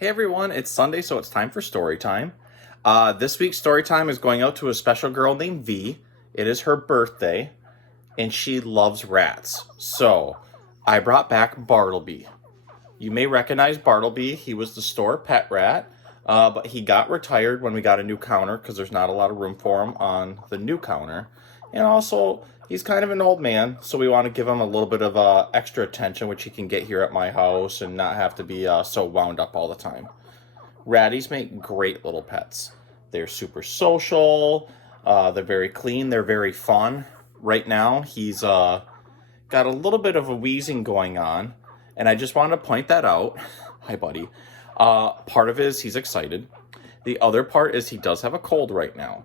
Hey everyone, it's Sunday, so it's time for story time. This week's story time is going out to a special girl named V. It is her birthday, and she loves rats. So, I brought back Bartleby. You may recognize Bartleby. He was the store pet rat, but he got retired when we got a new counter because there's not a lot of room for him on the new counter. And also, he's kind of an old man, so we want to give him a little bit of extra attention, which he can get here at my house and not have to be so wound up all the time. Ratties make great little pets. They're super social. They're very clean. They're very fun. Right now, he's got a little bit of a wheezing going on, and I just wanted to point that out. Hi, buddy. Part of it is he's excited. The other part is he does have a cold right now,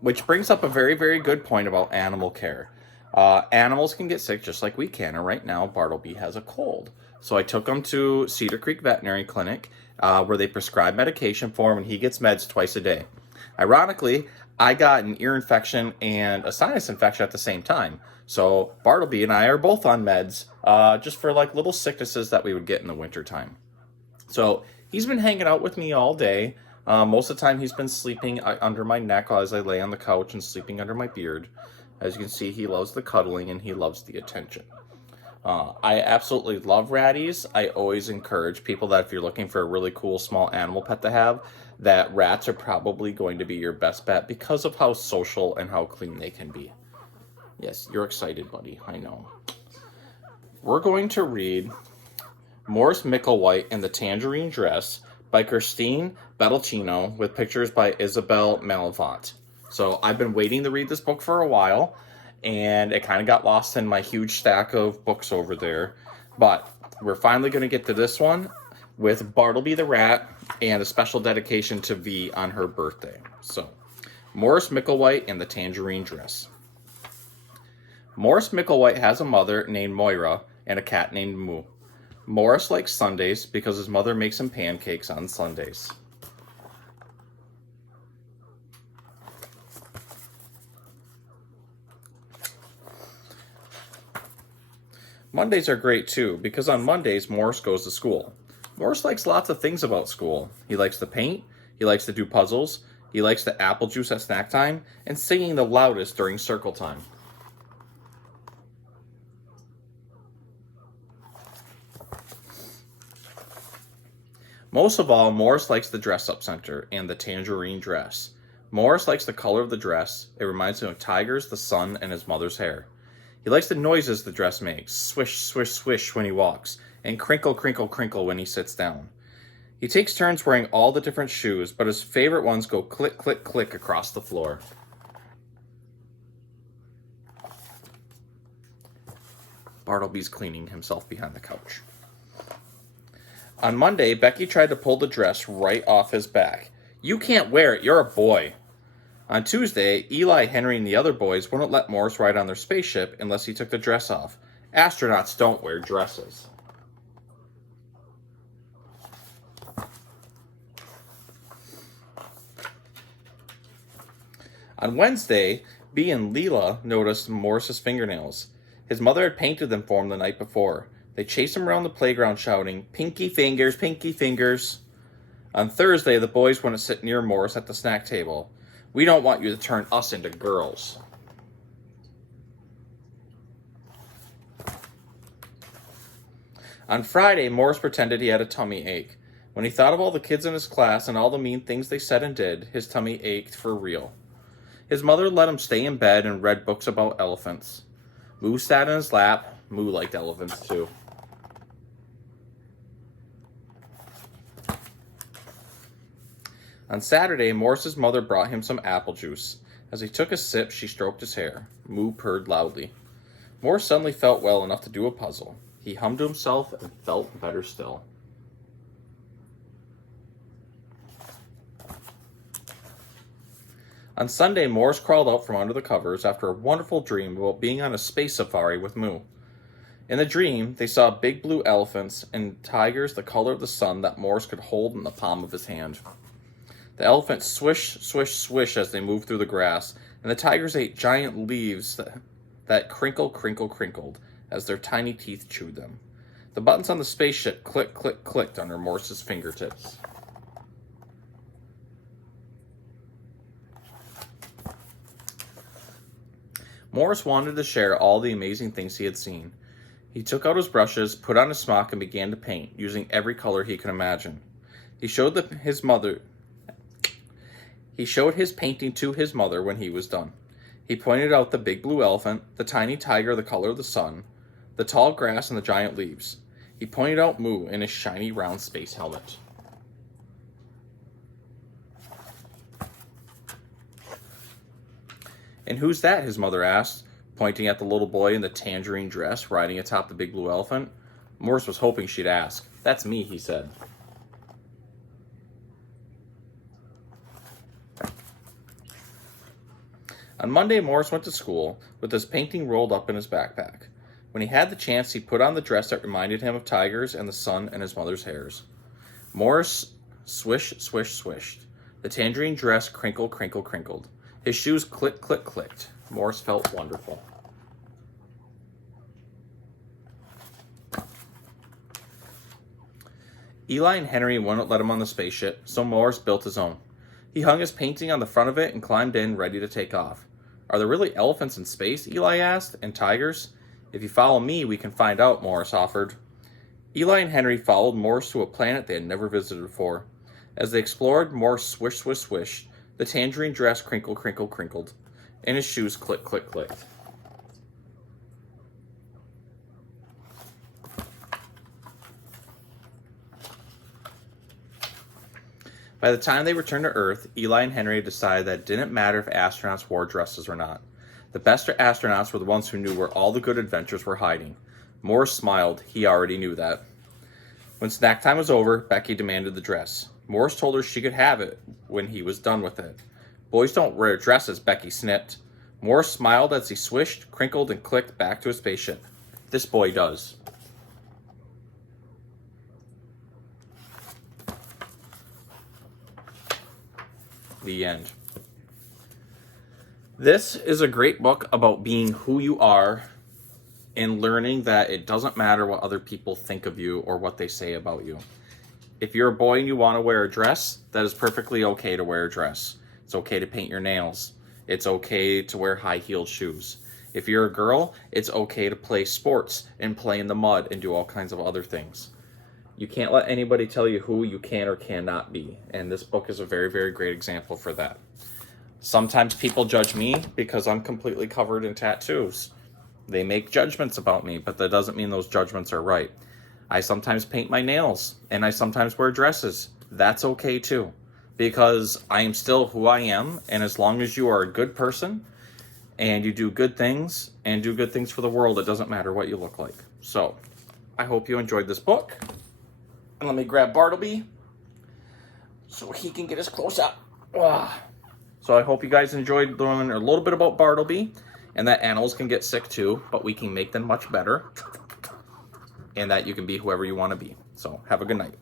which brings up a very, very good point about animal care. Animals can get sick just like we can, and right now Bartleby has a cold. So I took him to Cedar Creek Veterinary Clinic, where they prescribe medication for him, and he gets meds twice a day. Ironically, I got an ear infection and a sinus infection at the same time. So Bartleby and I are both on meds, just for like little sicknesses that we would get in the wintertime. So he's been hanging out with me all day. Most of the time he's been sleeping under my neck as I lay on the couch and sleeping under my beard. As you can see, he loves the cuddling and he loves the attention. I absolutely love ratties. I always encourage people that if you're looking for a really cool small animal pet to have, that rats are probably going to be your best bet because of how social and how clean they can be. Yes, you're excited, buddy. I know. We're going to read Morris Micklewhite and the Tangerine Dress by Christine Bettelchino with pictures by Isabel Malavant. So I've been waiting to read this book for a while, and it kind of got lost in my huge stack of books over there. But we're finally going to get to this one with Bartleby the Rat and a special dedication to V on her birthday. So, Morris Micklewhite and the Tangerine Dress. Morris Micklewhite has a mother named Moira and a cat named Moo. Morris likes Sundays because his mother makes him pancakes on Sundays. Mondays are great too, because on Mondays, Morris goes to school. Morris likes lots of things about school. He likes to paint, he likes to do puzzles, he likes the apple juice at snack time, and singing the loudest during circle time. Most of all, Morris likes the dress-up center and the tangerine dress. Morris likes the color of the dress. It reminds him of tigers, the sun, and his mother's hair. He likes the noises the dress makes, swish, swish, swish when he walks, and crinkle, crinkle, crinkle when he sits down. He takes turns wearing all the different shoes, but his favorite ones go click, click, click across the floor. Bartleby's cleaning himself behind the couch. On Monday, Becky tried to pull the dress right off his back. "You can't wear it, you're a boy." On Tuesday, Eli, Henry, and the other boys wouldn't let Morris ride on their spaceship unless he took the dress off. Astronauts don't wear dresses. On Wednesday, Bee and Leela noticed Morris's fingernails. His mother had painted them for him the night before. They chased him around the playground shouting, "Pinky fingers, pinky fingers." On Thursday, the boys wouldn't sit near Morris at the snack table. "We don't want you to turn us into girls." On Friday, Morris pretended he had a tummy ache. When he thought of all the kids in his class and all the mean things they said and did, his tummy ached for real. His mother let him stay in bed and read books about elephants. Moo sat in his lap. Moo liked elephants too. On Saturday, Morris's mother brought him some apple juice. As he took a sip, she stroked his hair. Moo purred loudly. Morris suddenly felt well enough to do a puzzle. He hummed to himself and felt better still. On Sunday, Morris crawled out from under the covers after a wonderful dream about being on a space safari with Moo. In the dream, they saw big blue elephants and tigers the color of the sun that Morris could hold in the palm of his hand. The elephants swish, swish, swish as they moved through the grass, and the tigers ate giant leaves that crinkle, crinkle, crinkled as their tiny teeth chewed them. The buttons on the spaceship click, click, clicked under Morse's fingertips. Morse wanted to share all the amazing things he had seen. He took out his brushes, put on his smock, and began to paint, using every color he could imagine. He showed his painting to his mother when he was done. He pointed out the big blue elephant, the tiny tiger the color of the sun, the tall grass, and the giant leaves. He pointed out Moo in his shiny round space helmet. "And who's that?" his mother asked, pointing at the little boy in the tangerine dress riding atop the big blue elephant. Morse was hoping she'd ask. "That's me," he said. On Monday, Morse went to school with his painting rolled up in his backpack. When he had the chance, he put on the dress that reminded him of tigers and the sun and his mother's hairs. Morse swish, swish, swished. The tangerine dress crinkled, crinkled, crinkled. His shoes click, click, clicked. Morse felt wonderful. Eli and Henry wouldn't let him on the spaceship, so Morse built his own. He hung his painting on the front of it and climbed in, ready to take off. "Are there really elephants in space?" Eli asked, "and tigers?" "If you follow me, we can find out," Morse offered. Eli and Henry followed Morse to a planet they had never visited before. As they explored, Morse swish, swish, swish. The tangerine dress crinkled, crinkled, crinkled. And his shoes click, click, clicked. By the time they returned to Earth, Eli and Henry decided that it didn't matter if astronauts wore dresses or not. The best astronauts were the ones who knew where all the good adventures were hiding. Morse smiled. He already knew that. When snack time was over, Becky demanded the dress. Morse told her she could have it when he was done with it. "Boys don't wear dresses," Becky snipped. Morse smiled as he swished, crinkled, and clicked back to his spaceship. "This boy does." The end. This is a great book about being who you are and learning that it doesn't matter what other people think of you or what they say about you. If you're a boy and you want to wear a dress, that is perfectly okay to wear a dress. It's okay to paint your nails. It's okay to wear high-heeled shoes. If you're a girl, it's okay to play sports and play in the mud and do all kinds of other things. You can't let anybody tell you who you can or cannot be. And this book is a very, very great example for that. Sometimes people judge me because I'm completely covered in tattoos. They make judgments about me, but that doesn't mean those judgments are right. I sometimes paint my nails, and I sometimes wear dresses. That's okay too, because I am still who I am, and as long as you are a good person, and you do good things, and do good things for the world, it doesn't matter what you look like. So, I hope you enjoyed this book. And let me grab Bartleby so he can get as close up. So I hope you guys enjoyed learning a little bit about Bartleby, and that animals can get sick too, but we can make them much better, and that you can be whoever you want to be. So have a good night.